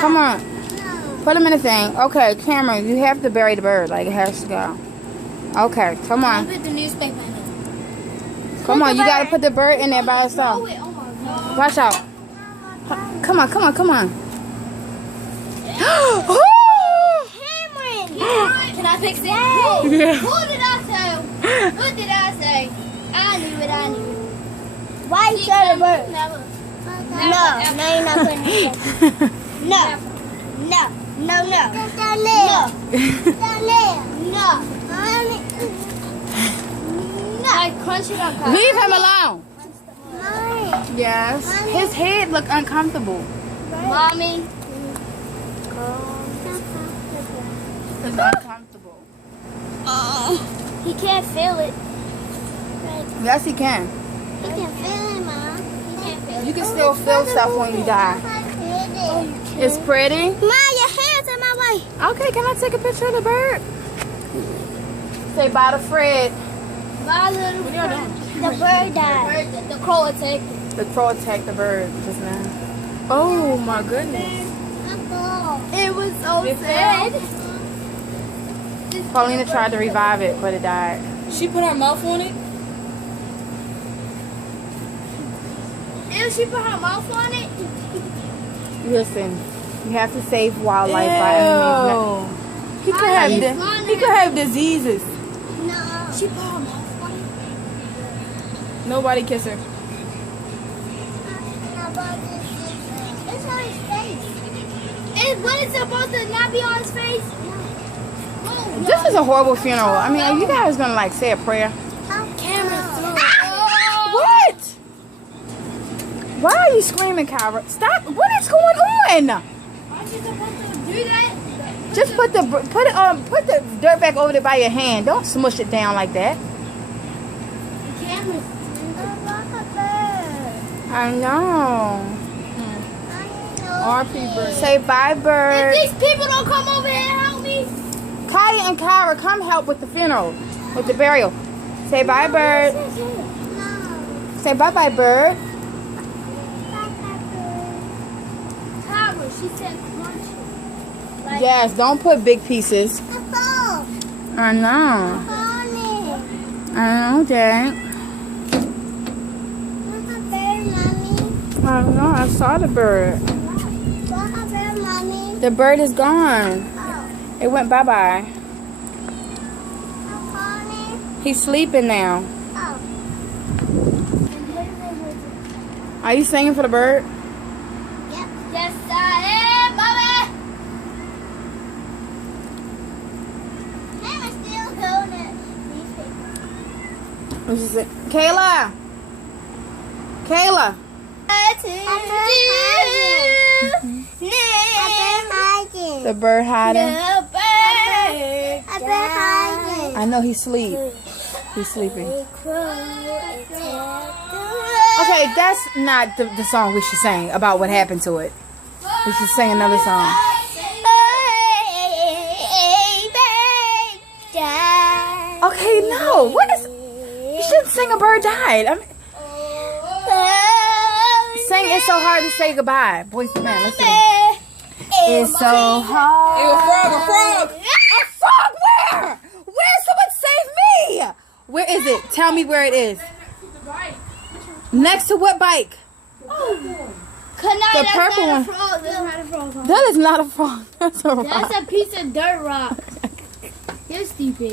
Come on. Put him in the thing. Okay, Cameron, you have to bury the bird. Like, it has to go. Okay, come on. Put the newspaper in it. Come on, you gotta put the bird in there by itself. Oh my God. Watch out. Come on, come on, come on. Cameron! Can I fix it? Who did I say? What did I say? I knew it, I knew it. Why you got a bird? Never. No, you're not putting it. No. No. No, no. No. I crunch it up. Leave him alone. Yes. His head look uncomfortable. Mommy. It's uncomfortable. He can't feel it. Yes, he can. You can feel it, Mom. He can't feel it. You can still feel stuff when you die. It's pretty. Ma, your hair's in my way. Okay, can I take a picture of the bird? Say bye to Fred. Bye, little What are y'all doing? The bird died. The crow attacked it. The crow attacked the bird just now. Oh my goodness. It was so It sad. Paulina tried to revive it, but it died. She put her mouth on it? Ew, she put her mouth on it. Listen, you have to save wildlife by any means. He could have diseases. No. She put her mouth on it. Nobody kiss her. It's on his face. What is supposed to not be on his face? Oh, This is a horrible funeral. I mean, are you guys gonna like say a prayer? camera. What? Why are you screaming, Kyra? Stop! What is going on? Aren't you supposed to do that? Just put the dirt back over there by your hand. Don't smush it down like that. The camera. I know. R.P. bird. Say bye, bird. If these people don't come over here and help me, Kaya and Kyra, come help with the funeral, with the burial. Say bye, bird. Say bye, bye, bird. Tyra, she said crunch it. Like, Yes, don't put big pieces. I know. I know, Dad. I know. I saw the bird. The bird is gone. It went bye-bye. He's sleeping now. Are you singing for the bird? yes, I am, Mama. What is it? Kayla! Kayla! The bird hiding. I know he's asleep. He's sleeping. Okay, that's not the song we should sing about what happened to it. We should sing another song. Okay, no. What is... You shouldn't sing A Bird Died. I mean, sing It's So Hard to Say Goodbye. Boys to Men, let's sing. It's so hard. Hey, a frog. A frog where? Where? Someone save me. Where is it? Tell me where it is. Next to what bike? The purple one. That is not a frog. That's a rock. That's a piece of dirt rock. You're stupid.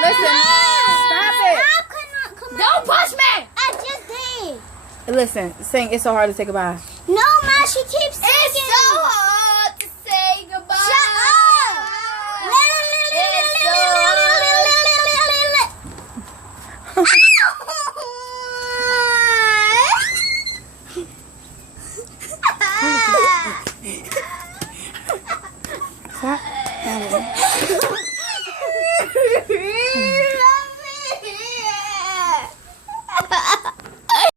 Listen, stop it. Don't push me. I just did. Listen, sing It's So Hard to Say Goodbye. No, Ma, she keep